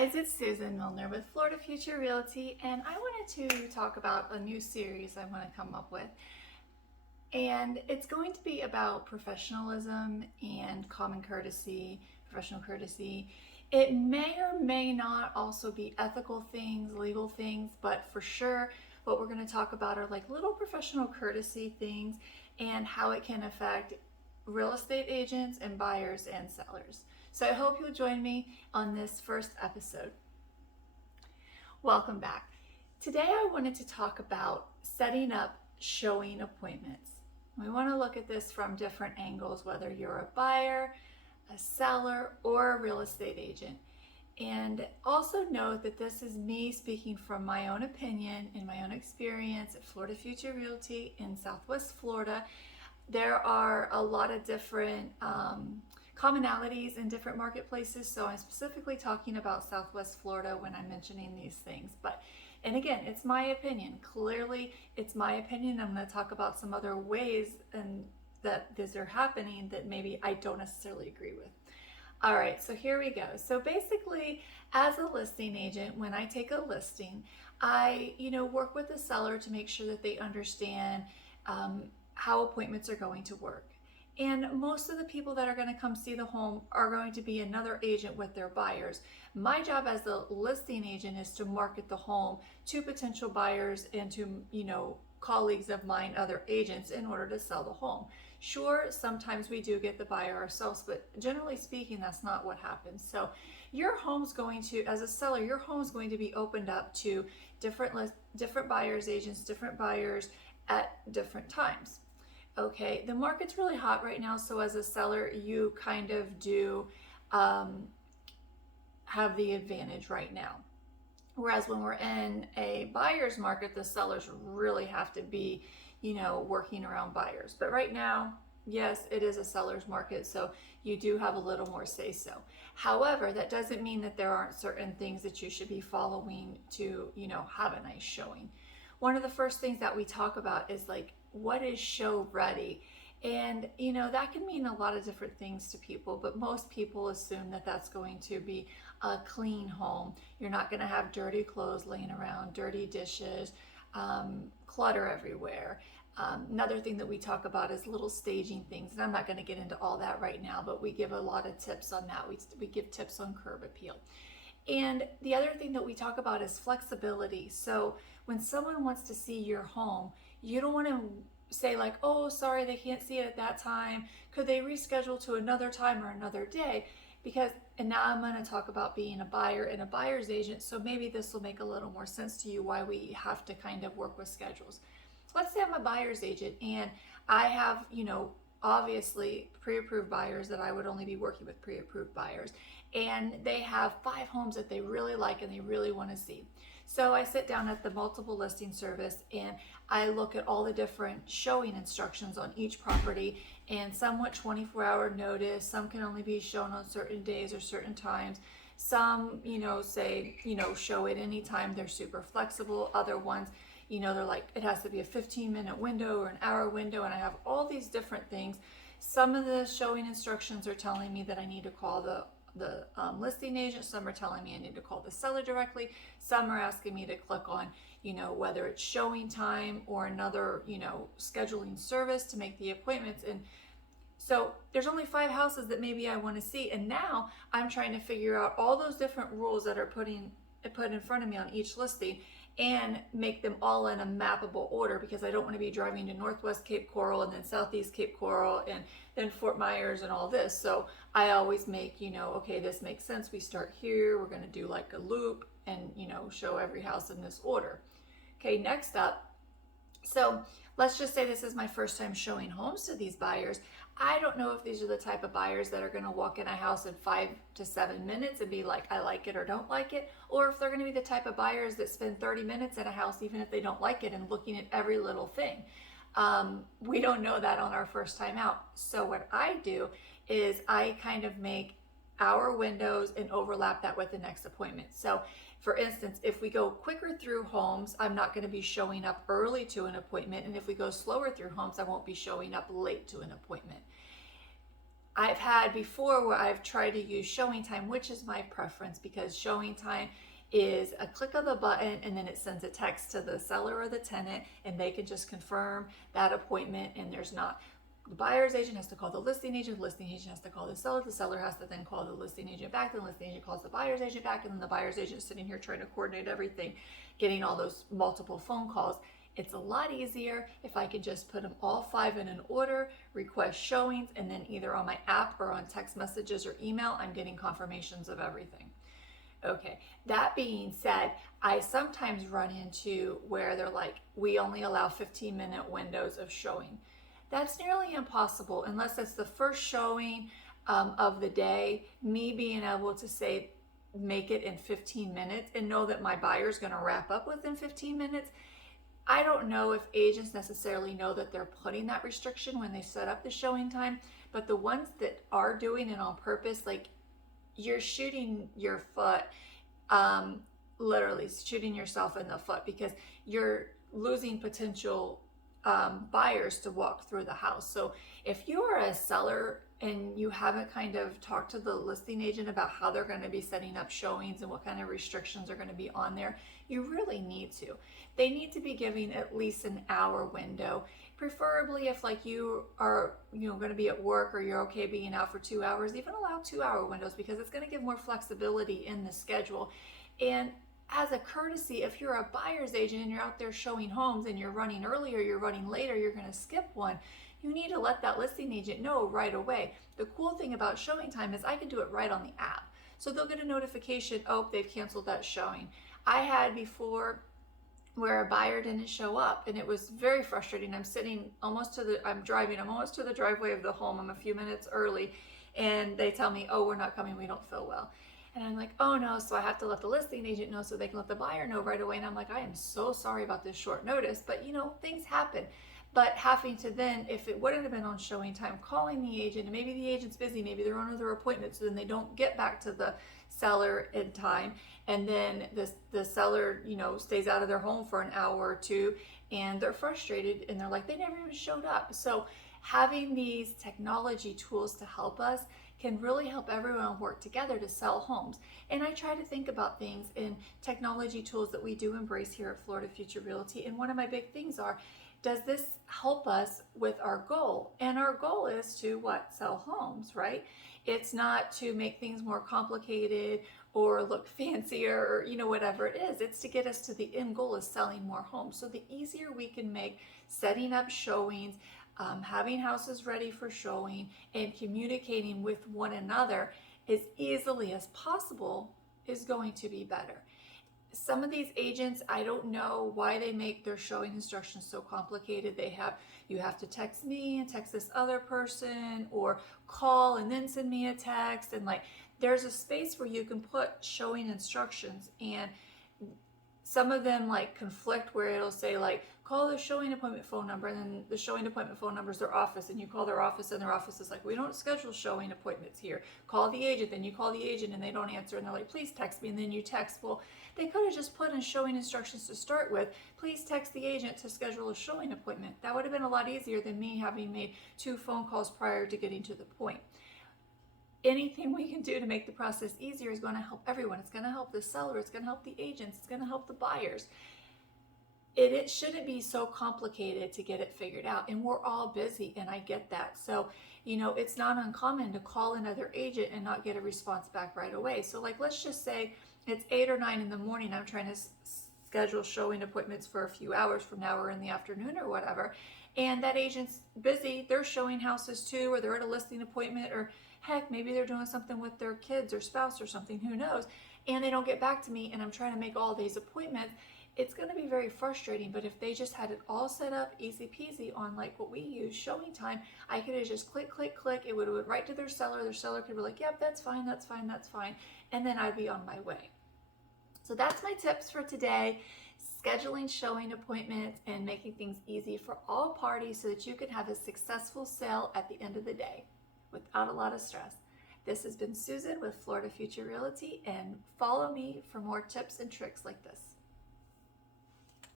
guys, it's Susan Milner with Florida Future Realty, and I wanted to talk about a new series I want to come up with. And it's going to be about professionalism and common courtesy, professional courtesy. It may or may not also be ethical things, legal things, but for sure, what we're going to talk about are like little professional courtesy things and how it can affect real estate agents and buyers and sellers. So I hope you'll join me on this first episode. Welcome back. Today I wanted to talk about setting up showing appointments. We want to look at this from different angles, whether you're a buyer, a seller, or a real estate agent. And also note that this is me speaking from my own opinion and my own experience at Florida Future Realty in Southwest Florida. There are a lot of different commonalities in different marketplaces, so I'm specifically talking about Southwest Florida when I'm mentioning these things. And again, it's my opinion. Clearly, it's my opinion. I'm going to talk about some other ways and that these are happening that maybe I don't necessarily agree with. All right, so here we go. So basically, as a listing agent, when I take a listing, I work with the seller to make sure that they understand how appointments are going to work. And most of the people that are going to come see the home are going to be another agent with their buyers. My job as a listing agent is to market the home to potential buyers and to, colleagues of mine, other agents, in order to sell the home. Sure, sometimes we do get the buyer ourselves, but generally speaking, that's not what happens. So your home's going to, as a seller, your home's going to be opened up to different buyers, agents, different buyers at different times. Okay, the market's really hot right now, so as a seller, you kind of do have the advantage right now. Whereas when we're in a buyer's market, the sellers really have to be, working around buyers. But right now, yes, it is a seller's market, so you do have a little more say-so. However, that doesn't mean that there aren't certain things that you should be following to, have a nice showing. One of the first things that we talk about is like, what is show ready? And that can mean a lot of different things to people, but most people assume that that's going to be a clean home. You're not going to have dirty clothes laying around, dirty dishes, clutter everywhere. Another thing that we talk about is little staging things, and I'm not going to get into all that right now, but we give a lot of tips on that. We give tips on curb appeal. And the other thing that we talk about is flexibility. So when someone wants to see your home, you don't want to say like, oh, sorry, they can't see it at that time. Could they reschedule to another time or another day? And now I'm going to talk about being a buyer and a buyer's agent. So maybe this will make a little more sense to you why we have to kind of work with schedules. Let's say I'm a buyer's agent and I have, obviously pre-approved buyers that I would only be working with pre-approved buyers. And they have 5 homes that they really like and they really want to see. So I sit down at the multiple listing service and I look at all the different showing instructions on each property, and some want 24-hour notice, some can only be shown on certain days or certain times. Some, say, show it anytime, they're super flexible. Other ones, they're like, it has to be a 15-minute window or an hour window, and I have all these different things. Some of the showing instructions are telling me that I need to call the listing agent. Some are telling me I need to call the seller directly. Some are asking me to click on, whether it's showing time or another, scheduling service to make the appointments. And so there's only 5 houses that maybe I want to see. And now I'm trying to figure out all those different rules that are put in front of me on each listing and make them all in a mappable order, because I don't want to be driving to Northwest Cape Coral and then Southeast Cape Coral and then Fort Myers and all this. So I always make, okay, this makes sense. We start here, we're going to do like a loop and, show every house in this order. Okay, next up. So let's just say this is my first time showing homes to these buyers. I don't know if these are the type of buyers that are going to walk in a house in 5 to 7 minutes and be like, I like it or don't like it, or if they're going to be the type of buyers that spend 30 minutes at a house even if they don't like it and looking at every little thing. We don't know that on our first time out. So what I do is I kind of make our windows and overlap that with the next appointment. So for instance, if we go quicker through homes, I'm not going to be showing up early to an appointment. And if we go slower through homes, I won't be showing up late to an appointment. I've had before where I've tried to use showing time, which is my preference, because showing time is a click of the button and then it sends a text to the seller or the tenant and they can just confirm that appointment, and there's not, the buyer's agent has to call the listing agent has to call the seller has to then call the listing agent back, the listing agent calls the buyer's agent back, and then the buyer's agent is sitting here trying to coordinate everything, getting all those multiple phone calls. It's a lot easier if I can just put them all 5 in an order, request showings, and then either on my app or on text messages or email, I'm getting confirmations of everything. Okay, that being said, I sometimes run into where they're like, we only allow 15-minute windows of showing. That's nearly impossible unless it's the first showing of the day. Me being able to say, make it in 15 minutes and know that my buyer's going to wrap up within 15 minutes. I don't know if agents necessarily know that they're putting that restriction when they set up the showing time, but the ones that are doing it on purpose, like, you're shooting your foot, literally shooting yourself in the foot, because you're losing potential buyers to walk through the house. So if you are a seller and you haven't kind of talked to the listing agent about how they're going to be setting up showings and what kind of restrictions are going to be on there, you really need to. They need to be giving at least an hour window, preferably if like you are going to be at work or you're okay being out for 2 hours. Even allow 2-hour windows, because it's going to give more flexibility in the schedule. And as a courtesy, if you're a buyer's agent and you're out there showing homes and you're running early or you're running later, you're going to skip one, you need to let that listing agent know right away. The cool thing about showing time is I can do it right on the app. So they'll get a notification, oh, they've canceled that showing. I had before where a buyer didn't show up, and it was very frustrating. I'm almost to the driveway of the home. I'm a few minutes early, and they tell me, oh, we're not coming, we don't feel well. And I'm like, oh no, so I have to let the listing agent know so they can let the buyer know right away. And I'm like, I am so sorry about this short notice, but things happen. But having to then, if it wouldn't have been on showing time, calling the agent, and maybe the agent's busy, maybe they're on other appointments, so then they don't get back to the seller in time, and then the seller stays out of their home for an hour or two, and they're frustrated and they're like, they never even showed up. So having these technology tools to help us can really help everyone work together to sell homes. And I try to think about things in technology tools that we do embrace here at Florida Future Realty, and one of my big things are, does this help us with our goal? And our goal is to what? Sell homes, right? It's not to make things more complicated or look fancier or whatever it is. It's to get us to the end goal, is selling more homes. So the easier we can make setting up showings, having houses ready for showing, and communicating with one another as easily as possible is going to be better. Some of these agents, I don't know why they make their showing instructions so complicated. You have to text me and text this other person, or call and then send me a text. And there's a space where you can put showing instructions, and some of them conflict, where it'll say call the showing appointment phone number, and then the showing appointment phone number is their office, and you call their office, and their office is like, we don't schedule showing appointments here. Call the agent. Then you call the agent and they don't answer, and they're like, please text me, and then you text. Well, they could have just put in showing instructions to start with. Please text the agent to schedule a showing appointment. That would have been a lot easier than me having made 2 phone calls prior to getting to the point. Anything we can do to make the process easier is going to help everyone. It's going to help the seller, it's going to help the agents, it's going to help the buyers. It shouldn't be so complicated to get it figured out, and we're all busy, and I get that. So it's not uncommon to call another agent and not get a response back right away. So let's just say it's 8 or 9 in the morning, I'm trying to schedule showing appointments for a few hours from now, or in the afternoon or whatever, and that agent's busy, they're showing houses too, or they're at a listing appointment, or heck, maybe they're doing something with their kids or spouse or something, who knows, and they don't get back to me, and I'm trying to make all these appointments. It's going to be very frustrating. But if they just had it all set up easy peasy on what we use, showing time, I could have just click, it would have went right to their seller could be like, yep, that's fine, and then I'd be on my way. So that's my tips for today: scheduling showing appointments and making things easy for all parties so that you can have a successful sale at the end of the day without a lot of stress. This has been Susan with Florida Future Realty, and follow me for more tips and tricks like this.